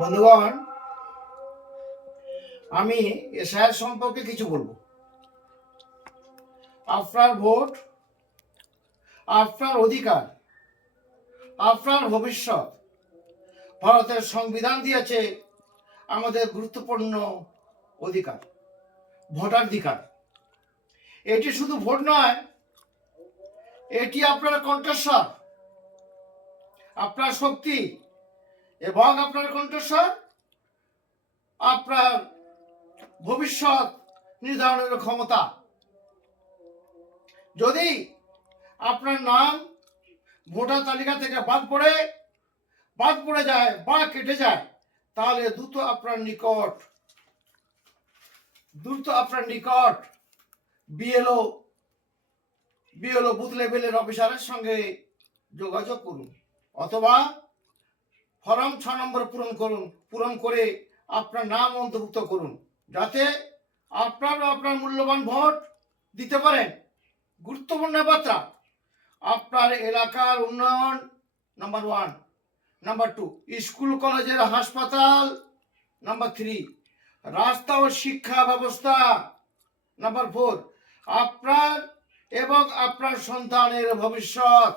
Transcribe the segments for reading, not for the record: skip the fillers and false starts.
বন্ধুগণ, আমি এসআইআর সম্পর্কে কিছু বলবো। আপনার ভোট, আপনার অধিকার, আপনার ভবিষ্যৎ। ভারতের সংবিধান দিয়েছে আমাদের গুরুত্বপূর্ণ অধিকার, ভোটাধিকার। এটি শুধু ভোট নয়, এটি আপনার কণ্ঠস্বর, আপনার শক্তি এবং আপনার কণ্ঠস্বর আপনার ভবিষ্যৎ নির্ধারণের ক্ষমতা। যদি আপনার নাম ভোটার তালিকা থেকে বাদ পড়ে যায় বা কেটে যায়, তাহলে দ্রুত আপনার নিকট বিএলও বুথ লেভেলের অফিসারের সঙ্গে যোগাযোগ করুন, অথবা ফর্ম 6 নম্বর পূরণ করে আপনার নাম অন্তর্ভুক্ত করুন, যাতে আপনার মূল্যবান ভোট দিতে পারেন। গুরুত্বপূর্ণ বার্তা: আপনার এলাকার উন্নয়ন নাম্বার 1, নাম্বার 2 স্কুল কলেজের হাসপাতাল, নাম্বার 3 রাস্তা ও শিক্ষা ব্যবস্থা, নাম্বার 4 আপনার এবং আপনার সন্তানের ভবিষ্যৎ।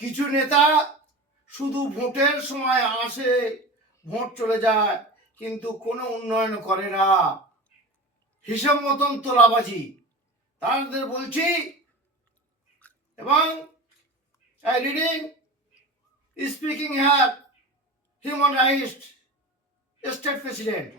কিছু নেতা শুধু ভোটের সময় আসে, ভোট চলে যায়, কিন্তু কোনো উন্নয়ন করে না, হিসাব মতন তোলাবাজি। তাদের বলছি, এবং reading speaking here human rights state president.